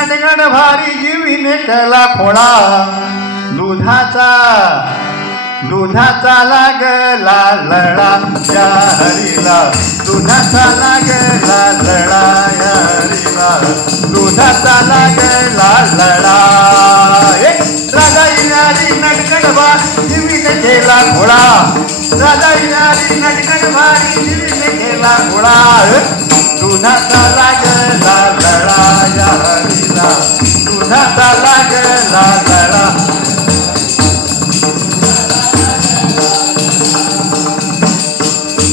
नटगड भारी जीवीने केला खोळा दुधाचा लागला लढा या हरीला दुधाचा लागला लढा या हरीला दुधाचा लागला लढा राजा येणारी नटगड भारी जीवीने केला खोळा राजा येणारी नटगड भारी जीवीने केला खोळा दुधाचा लागला लढा या हरीला दुधाचा लागला लढा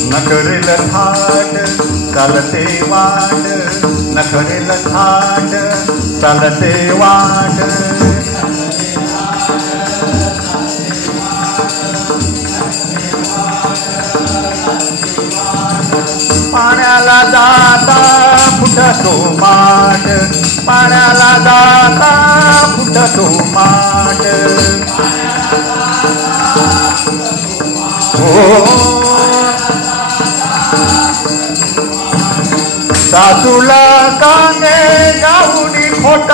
न करेल थाट चालते वाट न करेल थाट चालते वाट पाण्याला जाता फुटतो माठ पाण्याला जाता फुटतो माठ सासूला सांगे गाऊनी खोट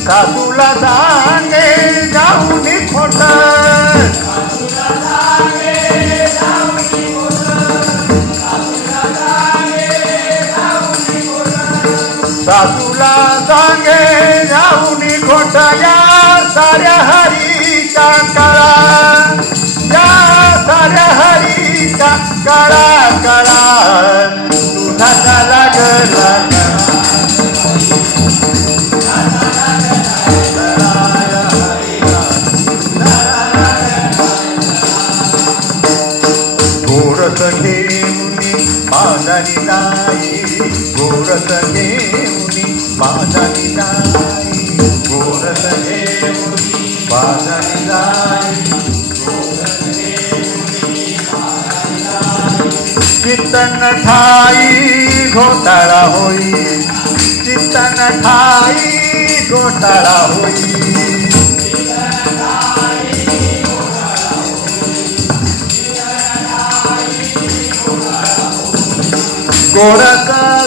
सासूला सांगे गाऊनी खोट सासूला सांगे गाऊनी खोट या साऱ्या हरीचा काळा या साऱ्या हरीचा काळा काळा दुधाचा लागला गोरस घेऊनी माझानी नाही गोरस घेऊनी माझानी नाही गोरस घेऊनी माझानी नाही चित्तन ठाई घोटाळा होई चित्तन ठाई घोटाळा होई गोरस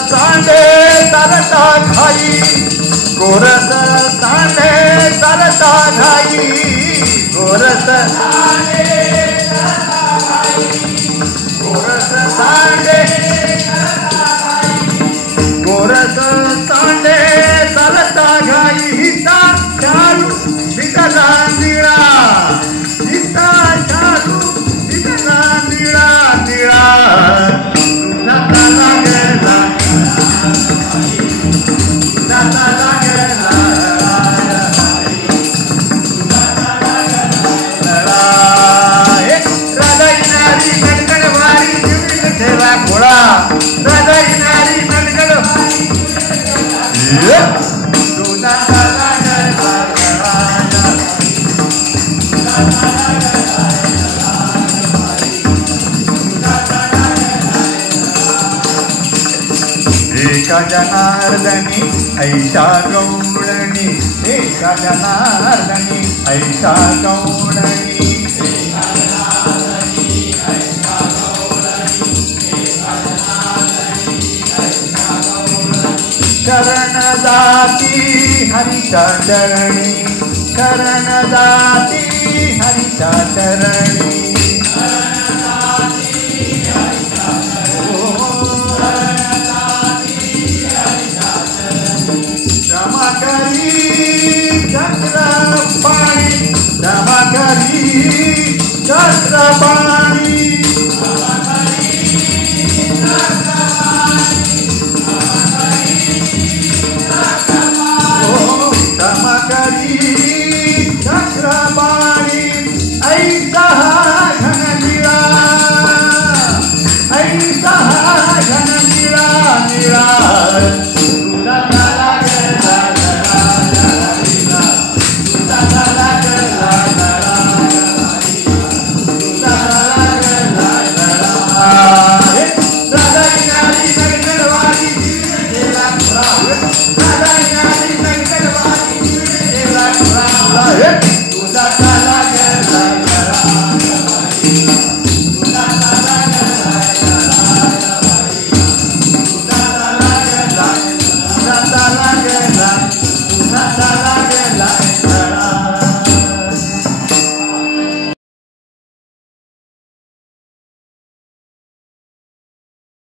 सांडे तरता घाई गोरस सांडे तरता घाई गोरस सांडे गोरस सांडे तरता घाई हिता चालू हिता निळा हिता चालू हिता निळा निळा एका जनार्दनी ऐशा गौडणी एका जनार्दनी ऐशा गौडणी शरण जाती हरिच्या चरणी शरण जाती हरिच्या चरणी